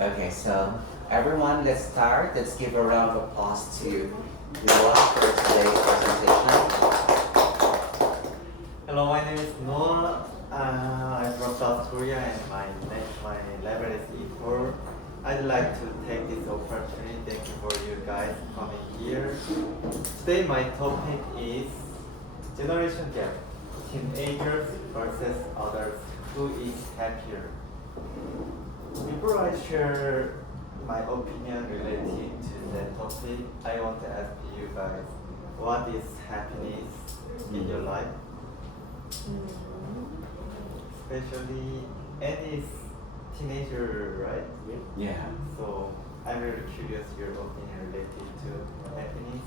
Okay, so everyone, let's start. Let's give a round of applause to Noah for today's presentation. Hello, my name is Noah. I'm from South Korea and my level is E4. I'd like to take this opportunity. Thank you for you guys coming here. Today my topic is generation gap, teenagers versus adults. Who is happier? Before I share my opinion related to that topic, I want to ask you guys, what is happiness in your life? Especially Annie is teenager, right? Yeah. So I'm very curious your opinion related to happiness.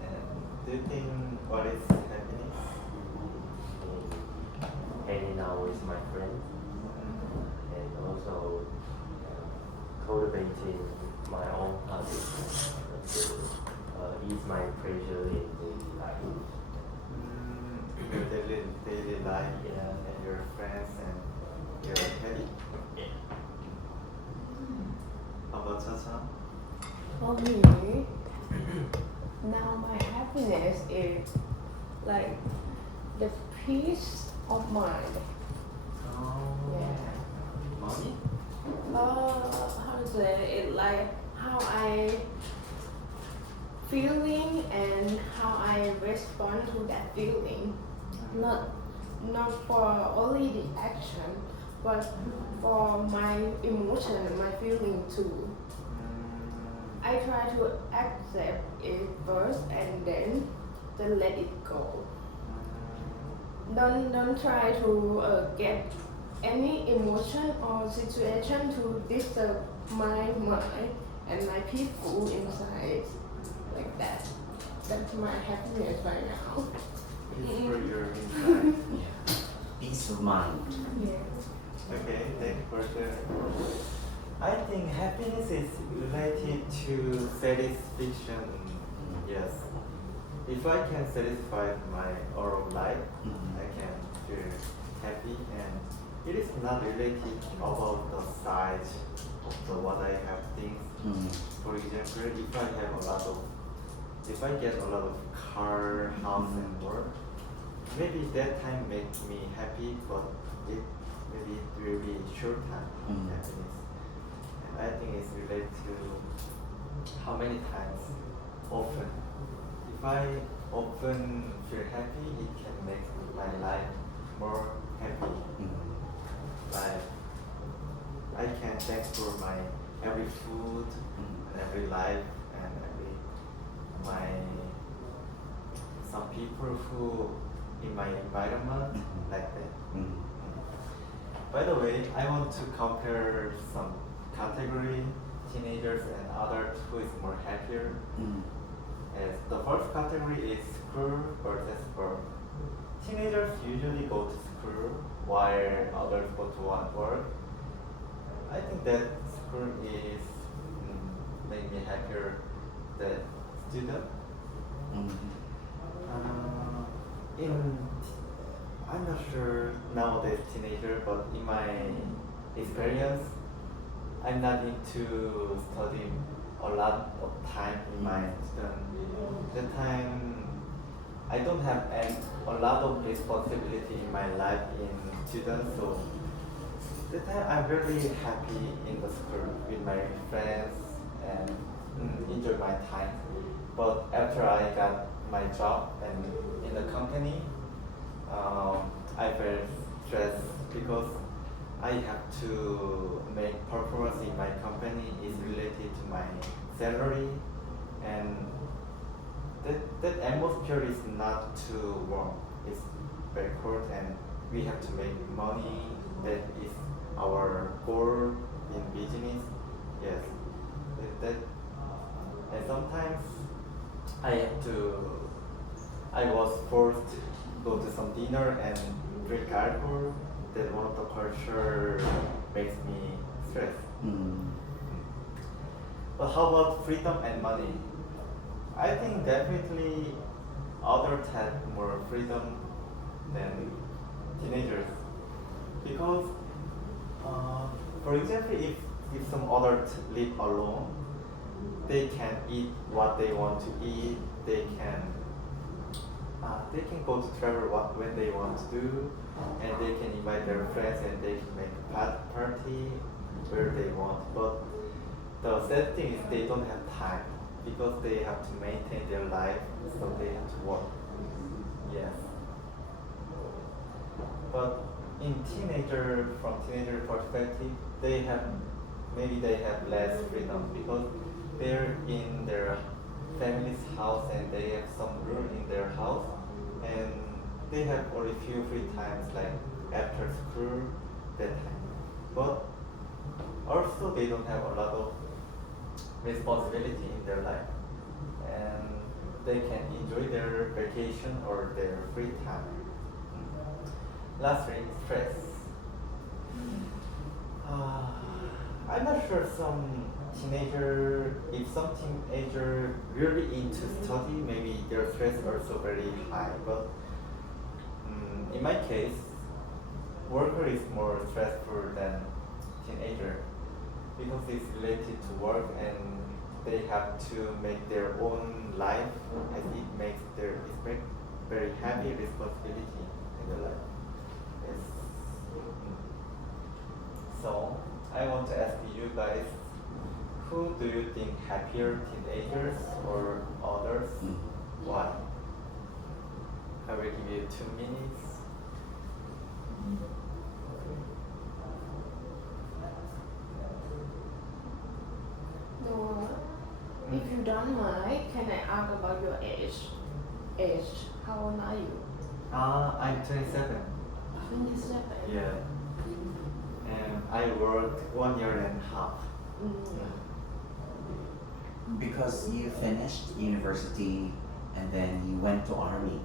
And do you think what is happiness? Hanging out with my friends and also cultivating my own hobbies to ease my pressure in daily life. Your daily life Yeah. and your friends and your happy. How about Chacha? For me, now my happiness is like the peace of mind. Yeah. Money? How to say it? Like how I feeling and how I respond to that feeling. Not for only the action, but for my emotion and my feeling too. I try to accept it first and then let it go. Don't try to get any emotion or situation to disturb my mind and my people inside like that. That's my happiness right now. Peace for your inside. Yeah. Peace of mind. Yeah. Okay, thank you for sharing. I think happiness is related to satisfaction. Yes. If I can satisfy my own life, I can feel happy, and it is not related about the size of the what I have things. For example, if I get a lot of car, house, and work, maybe that time make me happy, but it maybe it will be short time happiness. And I think it's related to how many times, often. If I often feel happy, it can make my life more happy. Like I can thank for my every food, and every life, and every my some people who in my environment like that. By the way, I want to compare some category teenagers and adults who is more happier. As the first category is school versus work. Teenagers usually go to school while adults go to work. I think that school is make me happier than student. In I'm not sure nowadays teenager, but in my experience, I'm not into studying a lot of time in my student. That time, I don't have a lot of responsibility in my life in student, so that time I'm very happy in the school with my friends and enjoy my time. But after I got my job and in the company, I felt stressed because I have to make performance in my company is related to my salary, and that atmosphere is not too warm. It's very cold, and we have to make money. That is our goal in business. Yes, that and sometimes I have to. I was forced to go to some dinner and drink alcohol. That one of the culture makes me stressed. But how about freedom and money? I think definitely adults have more freedom than teenagers because, for example, if if some adults live alone, they can eat what they want to eat. They can go to travel when they want to do, and they can invite their friends and they can make a party where they want. But the sad thing is they don't have time because they have to maintain their life, so they have to work. Yes. But from teenager perspective, maybe they have less freedom because they're in their family's house and they have some room in their house, and they have only few free times like after school, that time. But also they don't have a lot of responsibility in their life, and they can enjoy their vacation or their free time. Lastly, stress. I'm not sure if some teenager really into study, maybe their stress also very high. But in my case, worker is more stressful than teenager because it's related to work and they have to make their own life, and it makes very heavy responsibility in their life. Yes. So I want to ask you guys, who do you think happier, teenagers or others? Why? I will give you 2 minutes. No, if you don't mind, can I ask about your age? How old are you? I'm 27. 27. Yeah. And I worked 1 year and a half. Because you finished university and then you went to army.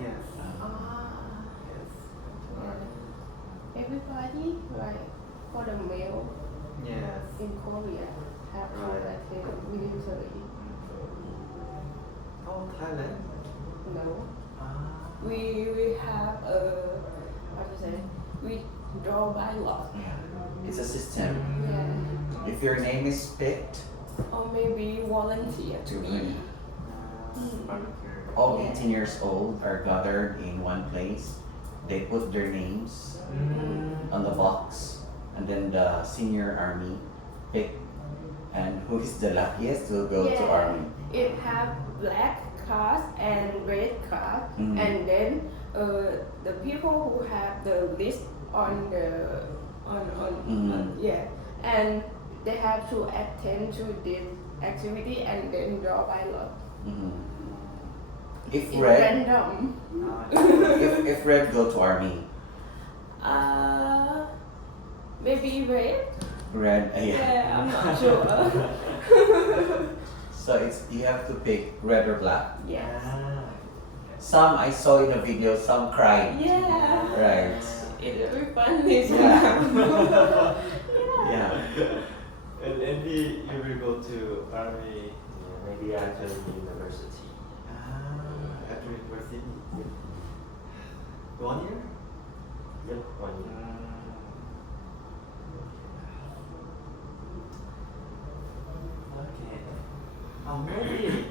Yes. Ah, Yes. yeah. Everybody, like for the male Yes. in Korea, have to Right. attend military. Oh, Thailand? No, Ah. we have how to say, we draw by lot. Yeah. It's a system. Yeah, If your name is picked, or maybe volunteer to be. all 18 years old are gathered in one place. They put their names on the box, and then the senior army pick, and who is the luckiest will go to army. It have black card and red card, Mhm. and then the people who have the list on the Mhm. yeah, and they have to attend to this activity and then draw by lot. Mhm. If It's red, random. if red go to army, Maybe red. red, yeah. Yeah, I'm not sure. So you have to pick red or black. Yes. Some I saw in a video, some cried. Yeah. Right. It's very funny. Yeah. Yeah. Yeah. And Andy, you will go to army Yeah, maybe after university. after university. 1 year? Yep, 1 year. Okay. Maybe.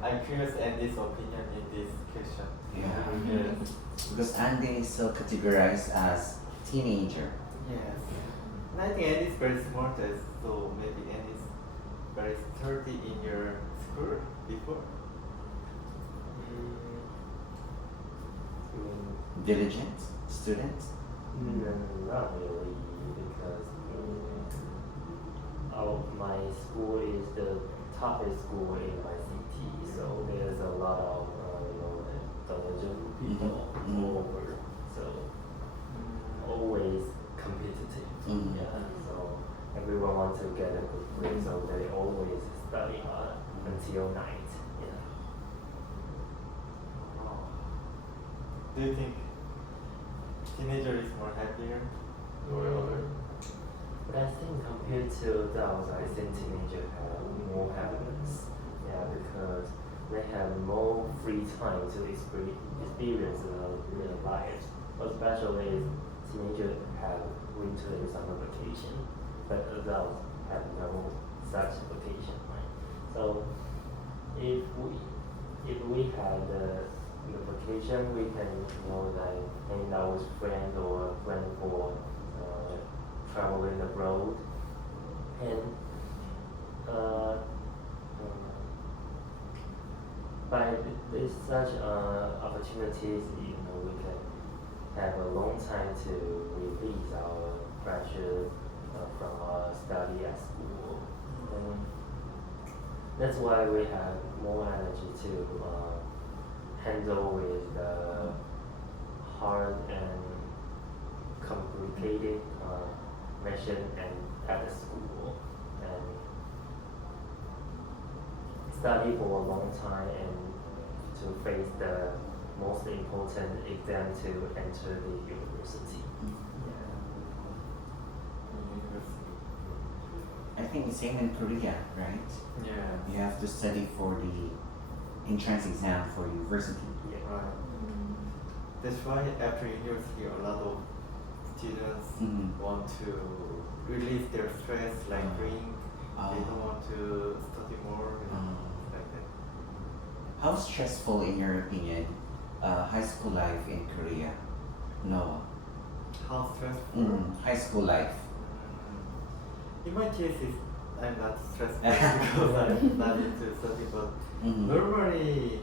I'm curious Andy's opinion in this question. Yeah. Yes. Because Andy is still categorized as teenager. Yes. And I think Andy's very smart, so maybe Andy's very sturdy in your school before. Diligent student. Not really, because my school is the toughest school in my city, so there's a lot of intelligent people Mhm. all over, so always competitive. Mhm. Yeah, so everyone wants to get a good grade, so they always study hard until night. Yeah. Do you think teenager is more happier or older? But I think compared to those, I think teenagers have more happiness. Yeah, because they have more free time to experience their lives. Especially teenagers have winter and summer vacation, but adults have no such vacation, right? So if we have the vacation, we can like hang out with friends or plan for traveling abroad, and by this such opportunities, we can have a long time to release our pressure from our study at school, and that's why we have more energy to handle with the hard and complicated mission and at the school, and study for a long time and to face the most important exam to enter the university. University. I think the same in Korea, right? Yeah. You have to study for the entrance exam for university. Yeah. Right. That's why after university, a lot of students Mhm. want to release their stress, like drink. They don't want to study more, like that. How stressful, in your opinion, high school life in Korea? Noah. How stressful? High school life. In my case, I'm not stressed because I'm not into study, but normally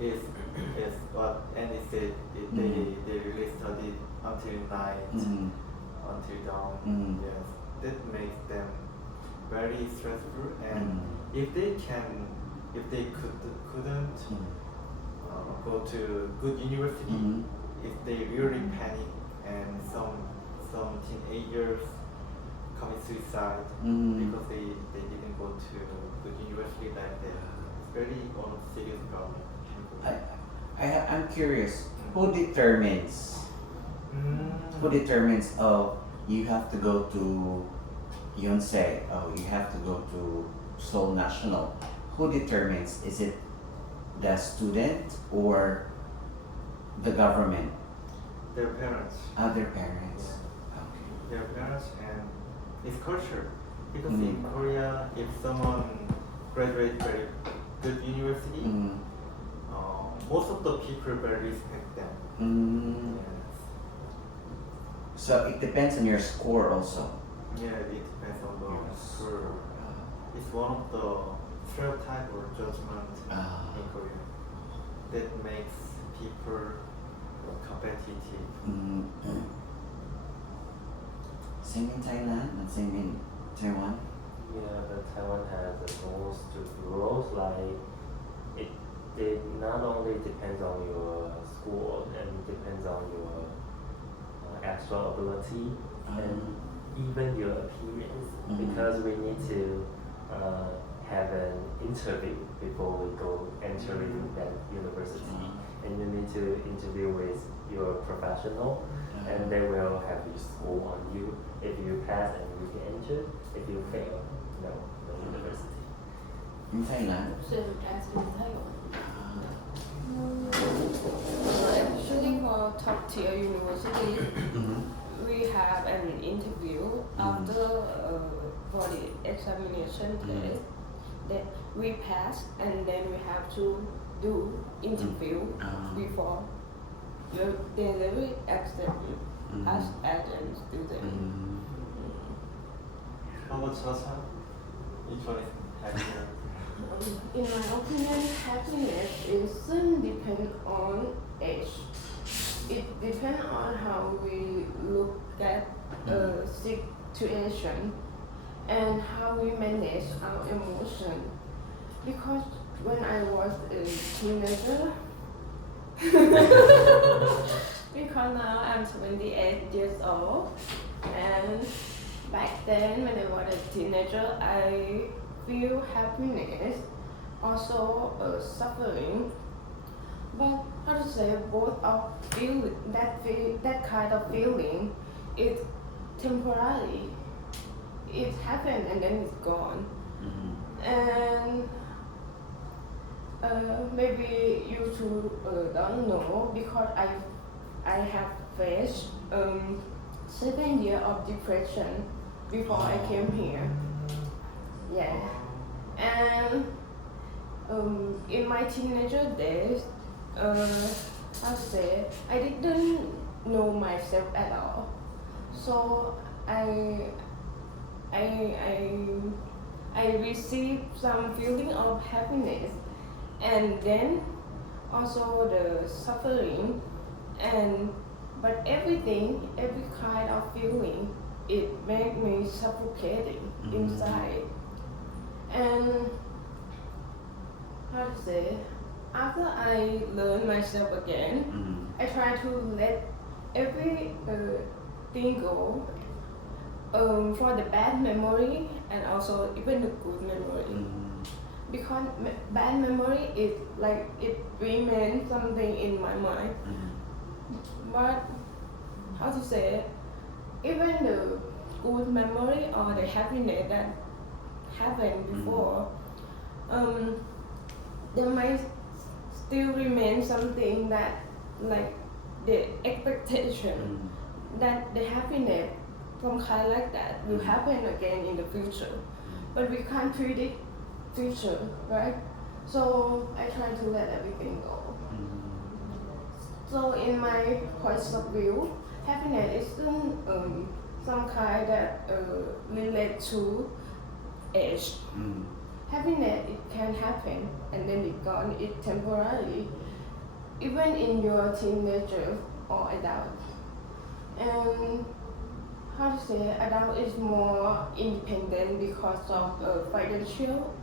is what Andy said. They really study until night, until dawn. Yes, that makes them very stressful. And if they couldn't go to good university, if they really panic, and some teenagers commit suicide because they didn't go to good university like that. It's very serious problem. I'm curious, who determines you have to go to Yonsei, you have to go to Seoul National? Who determines? Is it the student or the government? Their parents. Other parents. Their parents, and it's culture. Because in Korea, if someone graduates very good university, most of the people very respect them. Yes. So it depends on your score also. Yeah, it depends on the Yes. school. It's one of the stereotype or judgment in Korea that makes people competitive. Same in Thailand and same in Taiwan. Yeah, but Taiwan has the most rules, like it not only depends on your school and depends on your extra ability and even your appearance, because we need to have an interview before we go entering that university, and you need to interview with your professional, and they will have your score on you. If you pass, and you can enter. If you fail, no university. In Thailand. Same as in Taiwan. Actually, for top tier universities, we have an interview after for the examination test that we pass, and then we have to do interview before they will accept us as a student. How about Sasa? Which one is happier? In my opinion, happiness isn't depend on age. It depends on how we look at a situation and how we manage our emotion. Because when I was a teenager, because now I'm 28 years old, and back then when I was a teenager, I feel happiness, also suffering. But how to say, both of that kind of feeling is temporary. It happened and then it's gone. And Maybe you two don't know because I have faced 7 years of depression before I came here. Yeah, and in my teenager days, how to say, I didn't know myself at all. So I I I received some feeling of happiness, and then also the suffering, and but everything, every kind of feeling, it made me suffocating inside. And how to say, after I learned myself again, I try to let every thing go, for the bad memory and also even the good memory. Because bad memory is like it remains something in my mind. But how to say, even the good memory or the happiness that happened before, there might still remain something that like the expectation that the happiness from kind like that will happen again in the future. But we can't predict future, right? So I try to let everything go. So in my point of view, happiness isn't some kind that relate to age. Happiness, it can happen and then it gone, it temporarily, even in your teenager or adult. And how to say, adult is more independent because of financial.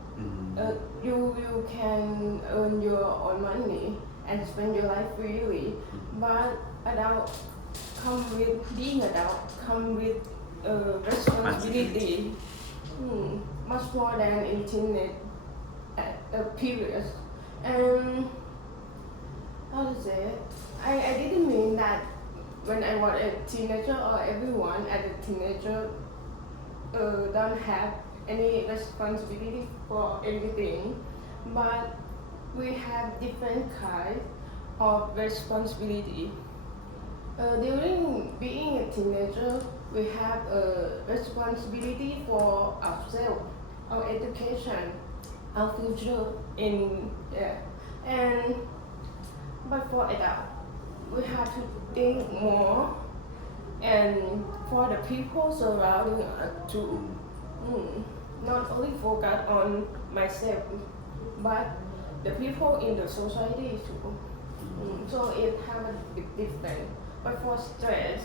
You can earn your own money and spend your life freely, but adult come with being adult come with responsibility, much more than in teenage period. And how to say, I didn't mean that when I was a teenager or everyone as a teenager don't have any responsibility for anything, but we have different kinds of responsibility. During being a teenager, we have a responsibility for ourselves, our education, our future in and but for adult, we have to think more and for the people surrounding us too. Not only focus on myself, but the people in the society too. So it have a big difference. But for stress,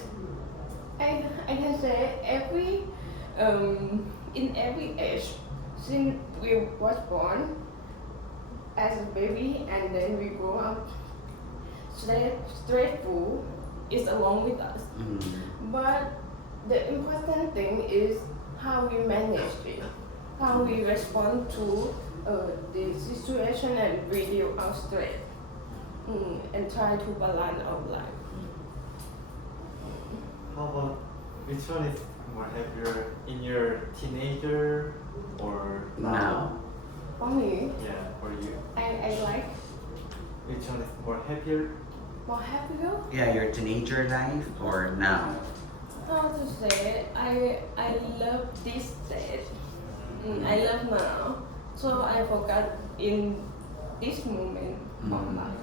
I can say in every age, since we was born as a baby and then we grow up, stressful is along with us. But the important thing is how we manage it, how we respond to the situation and reduce our stress, and try to balance our life. How about which one is more happier in your teenager or Now. For me, Yeah, for you. I like Which one is more happier? more happier. Yeah, your teenager life or now? How to say, I love this stage. I love now. So I forgot in this moment of life.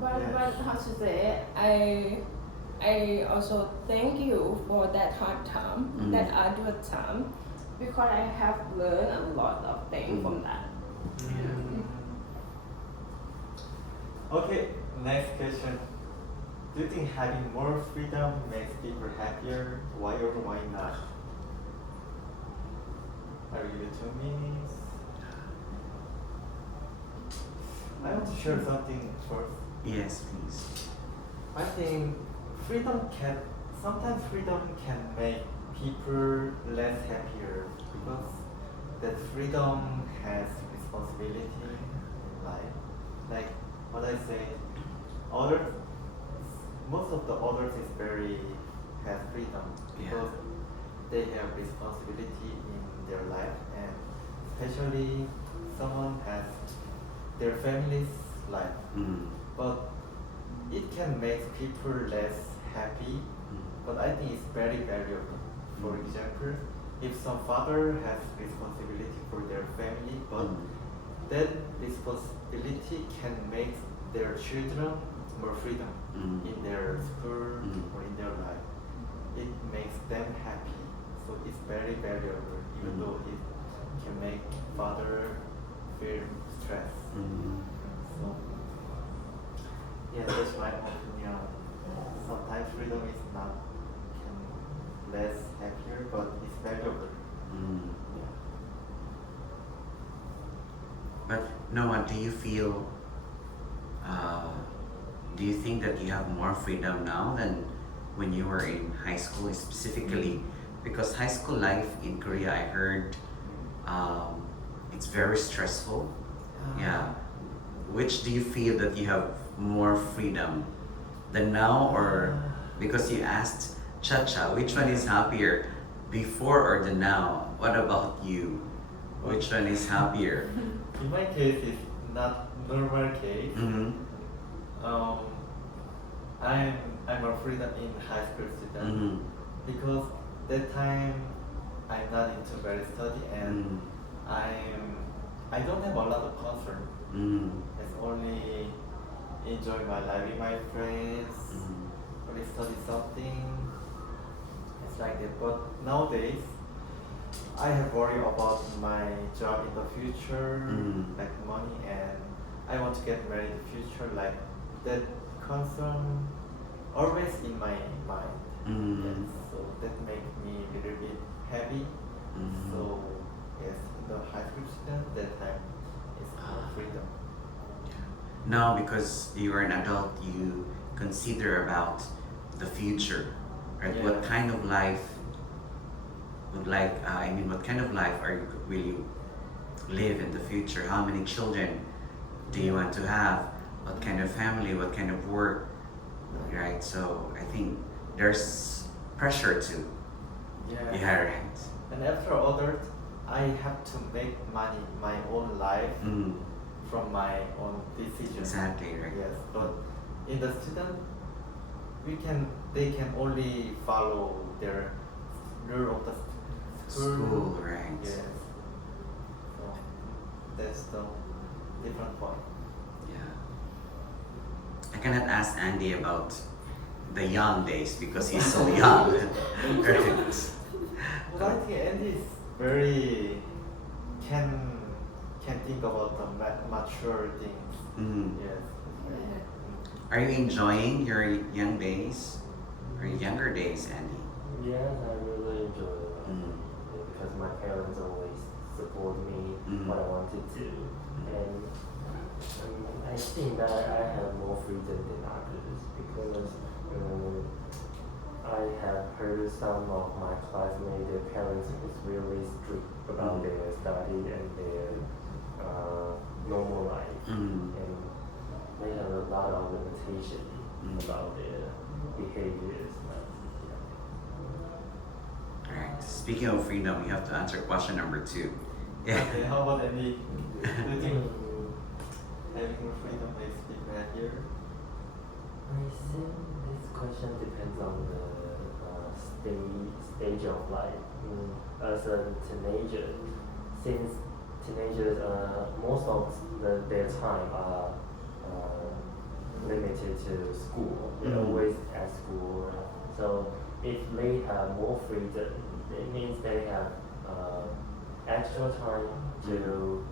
But how to say, I also thank you for that hard time, that arduous time, because I have learned a lot of things from that. Okay, next question. Do you think having more freedom makes people happier? Why or why not? I will give you 2 minutes. I want to share something first. Yes, please. I think sometimes freedom can make people less happier because that freedom has responsibility in life. Like what I said, most of the others has freedom because they have responsibility in their life and especially someone has their family's life, but it can make people less happy. But I think it's very valuable. For example, if some father has responsibility for their family, but that responsibility can make their children more freedom in their school or in their life. It makes them happy. So it's very valuable, even though it can make father feel stress. So yeah, that's my opinion. Sometimes freedom is not can less happier, but it's valuable. Yeah. But Noah, do you think that you have more freedom now than when you were in high school specifically? Because high school life in Korea, I heard, it's very stressful. Yeah. Which do you feel that you have more freedom than now, or because you asked Chacha, which one is happier, before or the now? What about you? Which one is happier? In my case, it's not normal case. I'm a freedom in high school student because that time I'm not into very study and I don't have a lot of concern. It's only enjoy my life with my friends, only study something. It's like that. But nowadays, I have worry about my job in the future, like money, and I want to get married in the future. Like that concern always in my mind. Yes, so that make me a little bit happy. So yes, in the high school student, that time is more freedom. Now, because you are an adult, you consider about the future, right? Yeah. What kind of life what kind of life will you live in the future? How many children do you want to have? What kind of family? What kind of work? Right? So I think there's pressure to. Yeah. Yeah, right. And after adult, I have to make my own life from my own decision. Exactly, right. Yes, but in the student, they can only follow their rule of the school. Right. Yes. So that's the different point. Yeah. I cannot ask Andy about the young days because he's so young. Right. But I think Andy is very can think about the mature things. Yes. Are you enjoying your young days or younger days, Andy? Yes, I really enjoy it because my parents always support me what I want to do, and I think that I have more freedom than others because I have heard some of my classmates, their parents was really strict about their study and their normal life, and they have a lot of limitation about their behaviors. Alright, speaking of freedom, you have to answer question number 2. Yeah. Okay, how about Andy? Do you think having more freedom makes people happier? I think this question depends on the stage of life. As a teenager, since teenagers most of their time are limited to school, they're always at school. So if they have more freedom, it means they have extra time to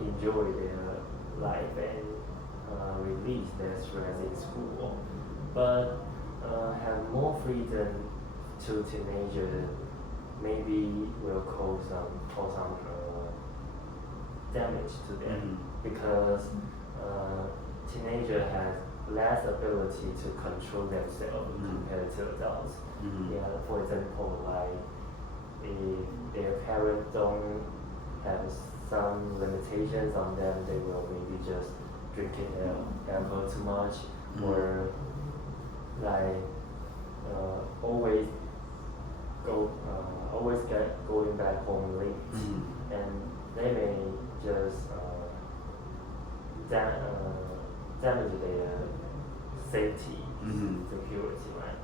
enjoy their life and release their stress in school. But have more freedom to teenagers maybe will cause some damage to them because teenager has less ability to control themselves compared to adults. Yeah, for example, like if their parents don't have some limitations on them, they will maybe just drinking alcohol too much or like always always going back home late, Mm-hmm. and they may just damage their safety, Mm-hmm. security, right?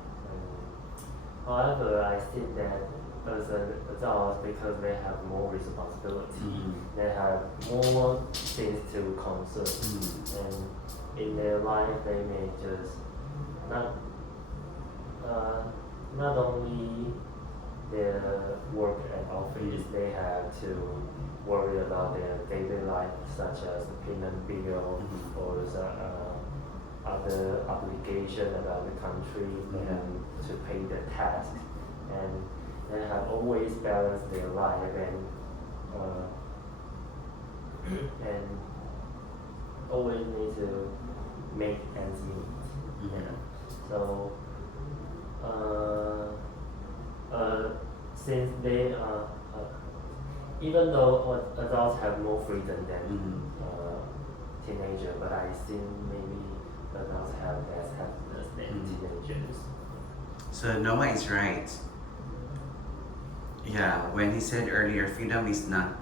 However, I think that as an adult, because they have more responsibility, Mm-hmm. they have more things to concern, Mm-hmm. and in their life they may just not not only their work at office, they have to worry about their daily life, such as the payment bill Mhm. or other obligation about the country. They have to pay the tax, and they have always balanced their life uh, and always need to make ends meet. You know? So since they even though adults have more freedom than teenager, but I think maybe adults have less happiness than teenagers. So Noah is right. Yeah, when he said earlier, freedom is not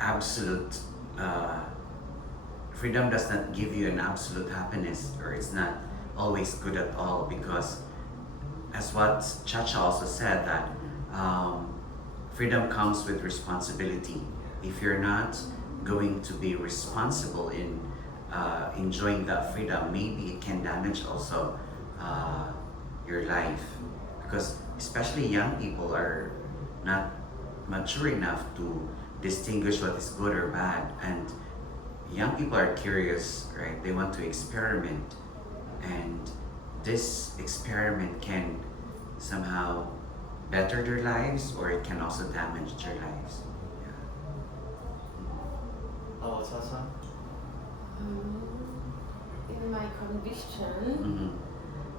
absolute. Freedom does not give you an absolute happiness, or it's not always good at all, because as what Chacha also said, that freedom comes with responsibility. If you're not going to be responsible in enjoying that freedom, maybe it can damage also your life, because especially young people are not mature enough to distinguish what is good or bad, and young people are curious, right? They want to experiment, and this experiment can somehow better their lives, or it can also damage their lives. How about Chacha? In my conviction,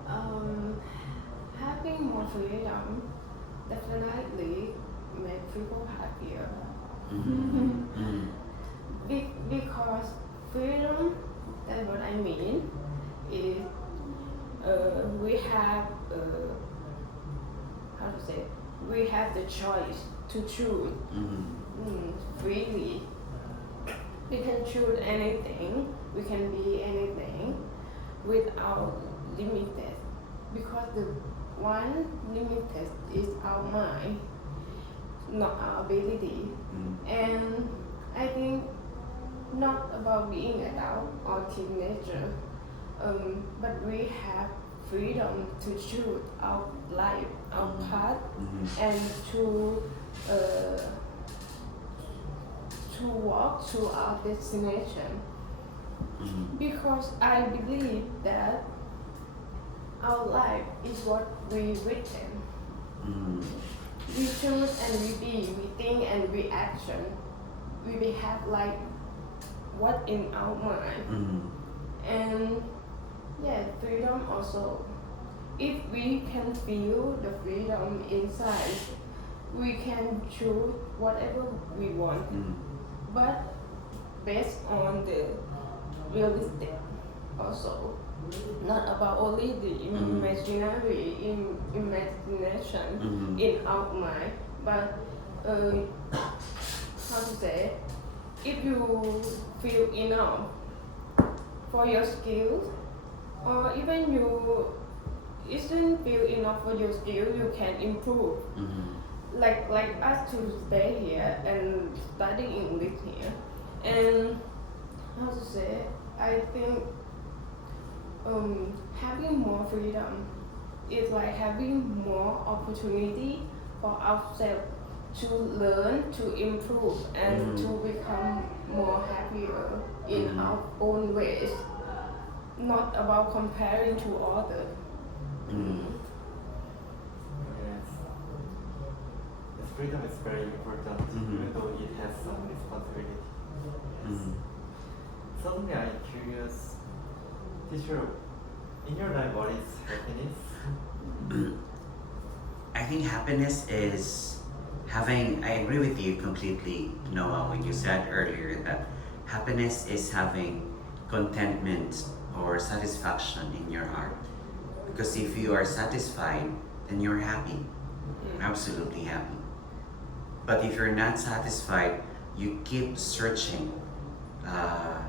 Mm-hmm. having more freedom definitely make people happier. Mm-hmm. Mm-hmm. Because freedom, that's what I mean, is we have how to say, we have the choice to choose freely. We can choose anything, we can be anything without limited, because the one limited is our mind, not our ability. And I think not about being adult or teenager, but we have freedom to choose our life, our path, and to walk to our destination. Because I believe that our life is what we written. We choose and we be, we think and we action. We behave like what in our mind. And yeah, freedom also. If we can feel the freedom inside, we can choose whatever we want. But based on the realistic also. Not about only the imaginary imagination in our mind, but how to say, if you feel enough for your skills, or even you isn't feel enough for your skill, you can improve. Like us to stay here and study English here, and how to say, I think having more freedom is like having more opportunity for ourselves to learn, to improve, and to become more happier in our own ways. Not about comparing to others. Yes. Yes, freedom is very important, even though it has some responsibility. Yes. Suddenly I'm curious, teacher, in your life, what is happiness? I think happiness is having, I agree with you completely, Noah, when you said earlier that happiness is having contentment or satisfaction in your heart. Because if you are satisfied, then you're happy. absolutely happy. But if you're not satisfied, you keep searching uh,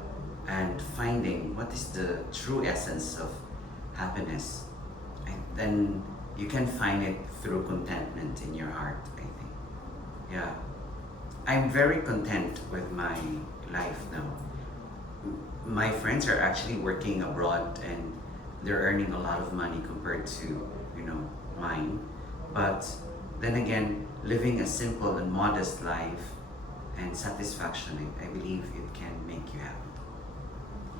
and finding what is the true essence of happiness. And then you can find it through contentment in your heart, I think. Yeah. I'm very content with my life now. My friends are actually working abroad and they're earning a lot of money compared to, mine. But then again, living a simple and modest life and satisfaction, I believe it can make you happy.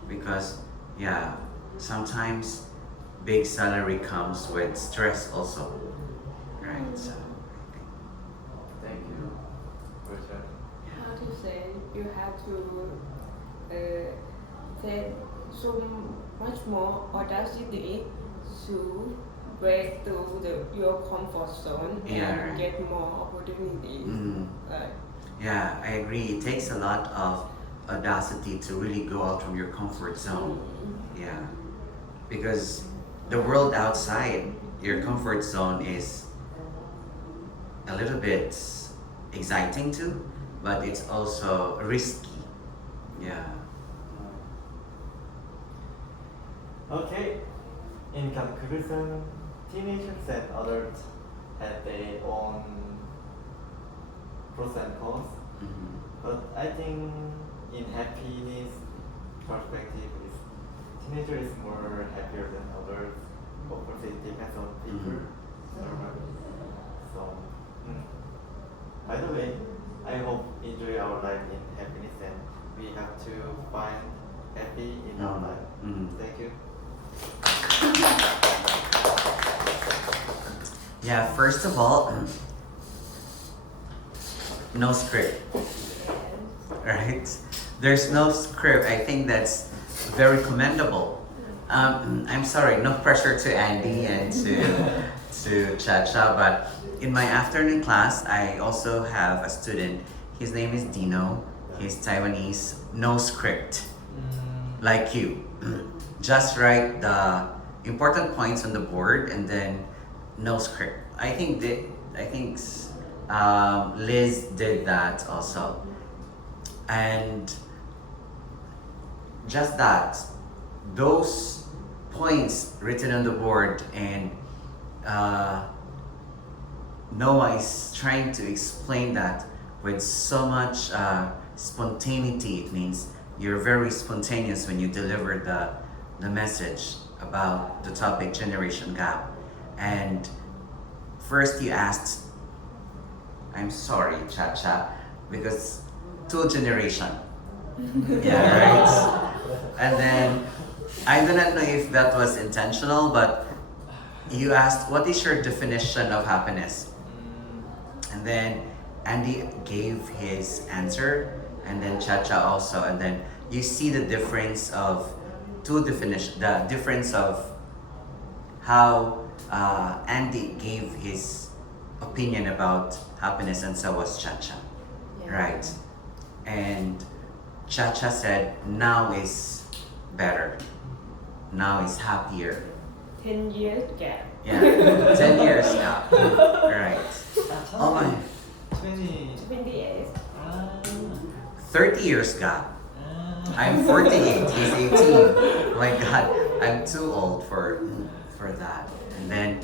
Because, yeah, sometimes big salary comes with stress also, right? So, I think, Thank you for sharing. How to say, you have to take so much more audacity to break through your comfort zone Yeah, and right. get more opportunities. mm, Like, yeah, I agree. It takes a lot of audacity to really go out from your comfort zone. Yeah, because the world outside your comfort zone is a little bit exciting too, but it's also risky. Yeah. Okay, in conclusion, teenagers and adults have their own pros and cons, Mhm. but I think in happiness perspective, is teenager is more happier than adults. Of course, it depends on people. So, by the way, I hope enjoy our life in happiness and we have to find happy in our life. Mhm. Thank you. Yeah, first of all, no script, right? There's no script. I think that's very commendable. I'm sorry, no pressure to Andy and to Chacha, but in my afternoon class, I also have a student. His name is Dino. He's Taiwanese. No script, like you. Just write the important points on the board and then no script. I think Liz did that also, and just that, those points written on the board, and Noah is trying to explain that with so much spontaneity. It means you're very spontaneous when you deliver the message about the topic generation gap. And first you asked, I'm sorry, Chacha, because two generation. Yeah, right? And then I do not know if that was intentional, but you asked, what is your definition of happiness? And then Andy gave his answer, and then Chacha also, and then you see the difference of the difference of how Andy gave his opinion about happiness, and so was Chacha, right? And Chacha said, now is better, now is happier. 10 years gap. Yeah, 10 years now, right? Oh my, 20. 28. 30 years gap. I'm 48, he's 18. Oh my God, I'm too old for that. And then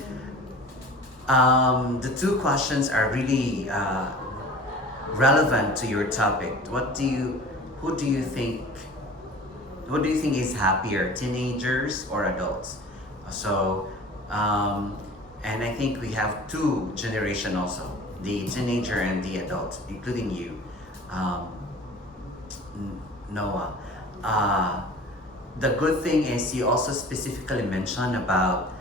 the two questions are really relevant to your topic. Who do you think is happier, teenagers or adults? So, and I think we have two generation also, the teenager and the adult, including you, Noah. The good thing is you also specifically mentioned about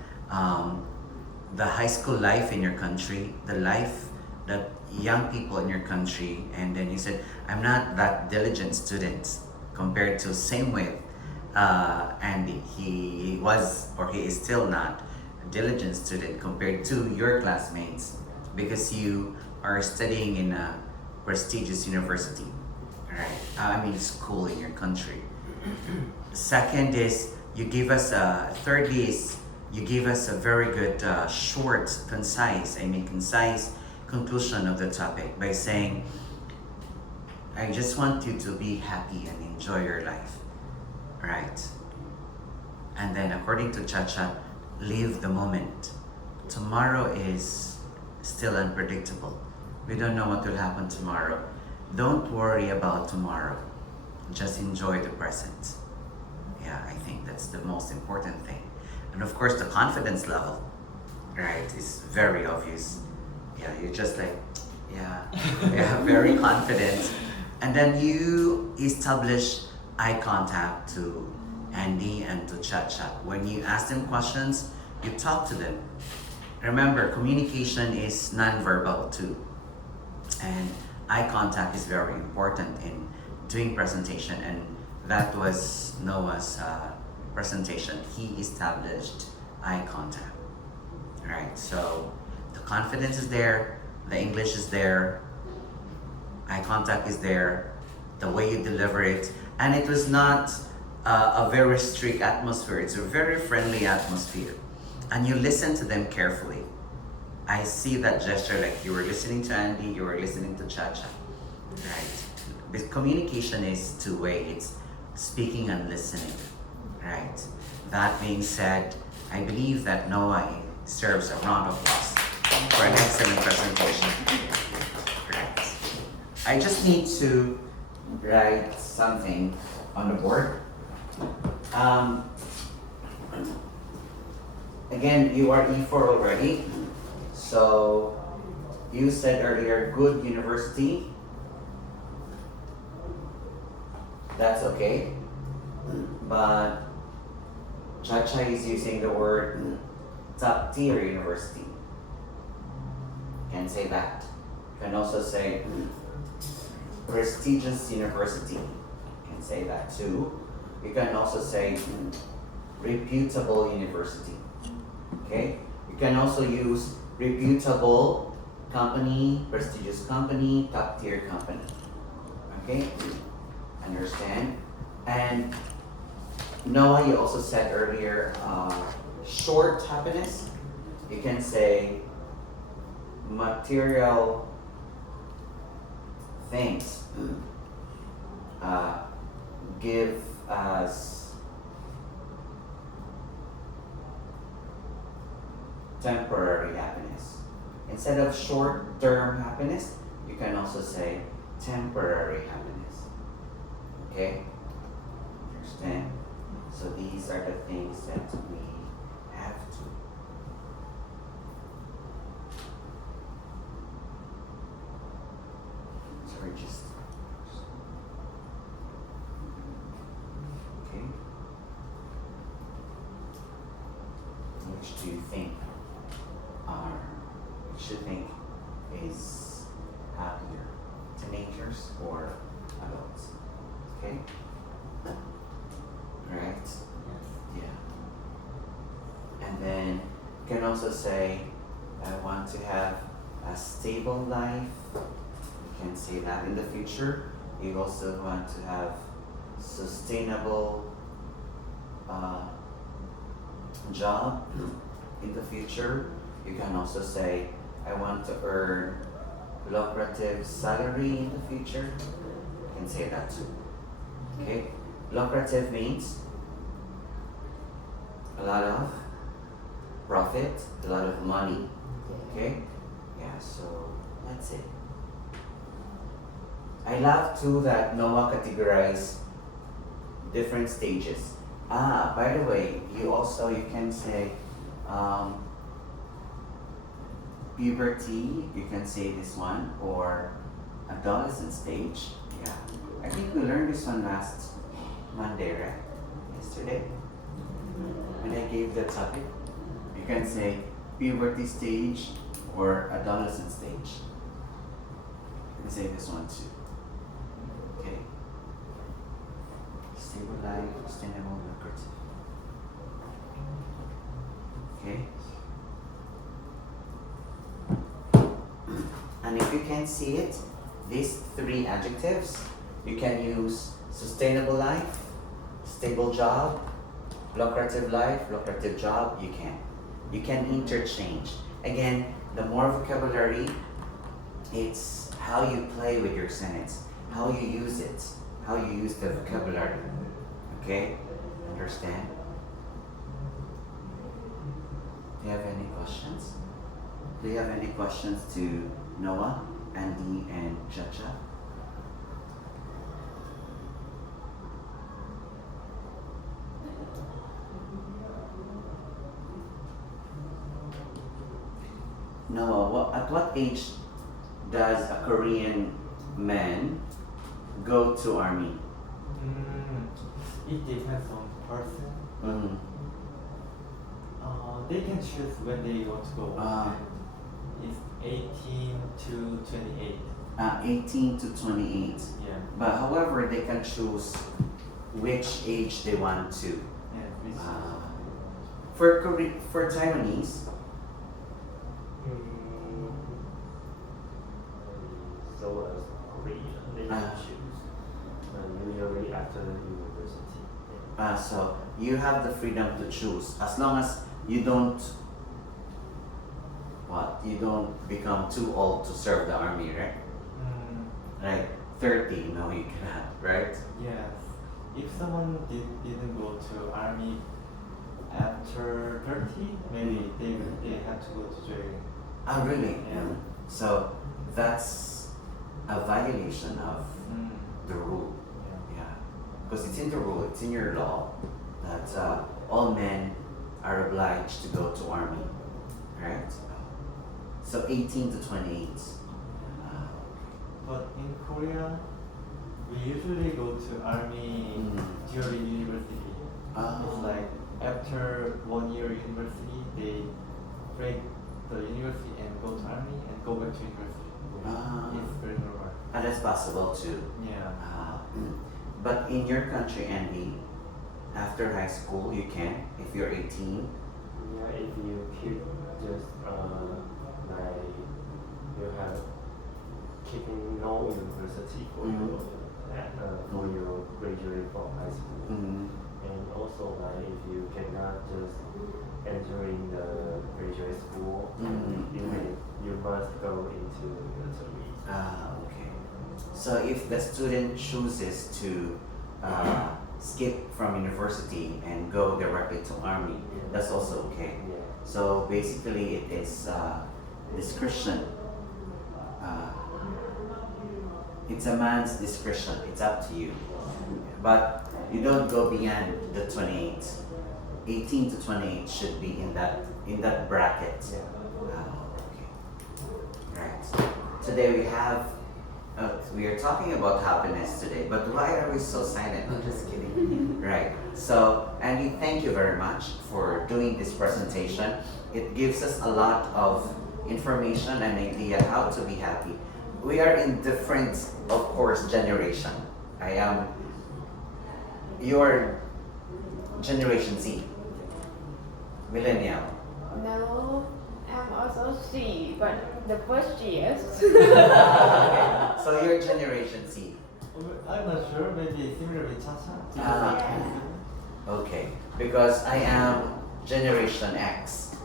the high school life in your country, the life that young people in your country, and then you said, I'm not that diligent student compared to same with Andy. He was, or he is still not a diligent student compared to your classmates because you are studying in a prestigious university, right? I mean school in your country. Second is you give us thirdly is you gave us a very good, short, concise conclusion of the topic by saying, I just want you to be happy and enjoy your life, right? And then according to Chacha, live the moment. Tomorrow is still unpredictable. We don't know what will happen tomorrow. Don't worry about tomorrow. Just enjoy the present. Yeah, I think that's the most important thing. And of course, the confidence level, right, is very obvious. Yeah, you're just like, yeah, very confident. And then you establish eye contact to Andy and to Chacha. When you ask them questions, you talk to them. Remember, communication is non-verbal too. And eye contact is very important in doing presentation, and that was Noah's presentation. He established eye contact. Right, so the confidence is there, the English is there, eye contact is there, the way you deliver it, and it was not a very strict atmosphere. It's a very friendly atmosphere, and you listen to them carefully. I see that gesture, like you were listening to Andy, you were listening to Chacha, right? Because communication is two-way. It's speaking and listening, right? That being said, I believe that Noah serves a round of applause for an excellent presentation. Right. I just need to write something on the board. Again, you are E4 already. So you said earlier, good university. That's okay. But Chacha is using the word top tier university. Can say that. Can also say prestigious university. Can say that too. You can also say reputable university. Okay? You can also use reputable company, prestigious company, top tier company. Okay? Understand? And Noah, you also said earlier, short happiness. You can say material things give us temporary happiness. Instead of short-term happiness, you can also say temporary happiness. Okay? Understand? So these are the things that we have to. So register. Okay? Which do you think should think is happier? Teenagers or adults? Okay? Right? Yeah. And then you can also say, I want to have a stable life. You can say that in the future. You also want to have sustainable job in the future. You can also say, I want to earn lucrative salary in the future. You can say that too. Okay? Lucrative means a lot of profit, a lot of money. Okay? Yeah, so that's it. I love too that Noah categorized different stages. By the way, you can say puberty, you can say this one, or adolescent stage. Yeah. I think we learned this one last Monday, right? Yesterday? When I gave the topic. You can say puberty stage or adolescent stage. You can say this one too. Okay. Stable life, sustainable, lucrative. Okay. And if you can see it, these three adjectives, you can use sustainable life, stable job, lucrative life, lucrative job, you can. You can interchange. Again, the more vocabulary, it's how you play with your sentence, how you use it, how you use the vocabulary. Okay? Understand? Do you have any questions? Do you have any questions to Noah, Andy, and Chacha? Noah, at what age does a Korean man go to army? It depends on person. Mm. They can choose when they want to go. Ah. It's 18 to 28. 18 to 28. Yeah. But however, they can choose which age they want to. Yeah. Which, For Taiwanese, So as Korea, they can Ah. choose. Usually after university. so you have the freedom to choose as long as you don't become too old to serve the army, right? Like 30, no, you cannot, right? yes. If someone didn't go to army after 30, maybe they have to go to jail. Oh, really? Yeah. So that's a violation of the rule. Yeah. Yeah, because it's in the rule, it's in your law that all men are obliged to go to army, right? So 18 to 28. But in Korea, we usually go to army during university. It's like after 1 year university, they break the university and go to army and go back to university. It's very normal. And that's possible too. Yeah. But in your country, Andy, after high school, you can, if you're 18. Yeah, if you keep just like you have keeping no university for your graduate from high school, and also like if you cannot just entering the graduate school, you must go into military. Okay. So if the student chooses to skip from university and go directly to army, that's also okay. Yeah. So basically, it is discretion. It's a man's discretion. It's up to you. But you don't go beyond the 28. 18 to 28 should be in that bracket. Yeah. Okay. Right. Today we are talking about happiness today, but why are we so silent? I'm just kidding. Right. So, Andy, thank you very much for doing this presentation. It gives us a lot of information and idea how to be happy. We are in different, of course, generation. I am your Generation Z, millennial. No, I'm also C, but the first years. Okay. So you're Generation Z. I'm not sure. Maybe similar with Chacha. Okay, because I am Generation X.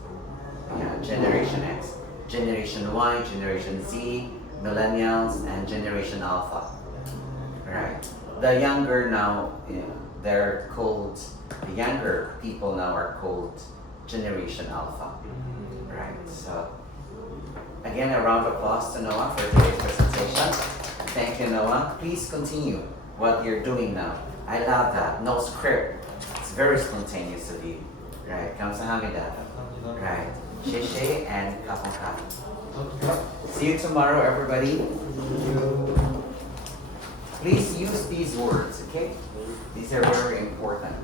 Yeah, Generation X. Generation Y, Generation Z, Millennials, and Generation Alpha. Right. The younger now, they're called, the younger people now are called Generation Alpha. Right. So, again, a round of applause to Noah for today's presentation. Thank you, Noah. Please continue what you're doing now. I love that. No script. It's very spontaneous of you. Right. 감사합니다. Right. Sheshe and kapongka. See you tomorrow, everybody. Please use these words, okay? These are very important.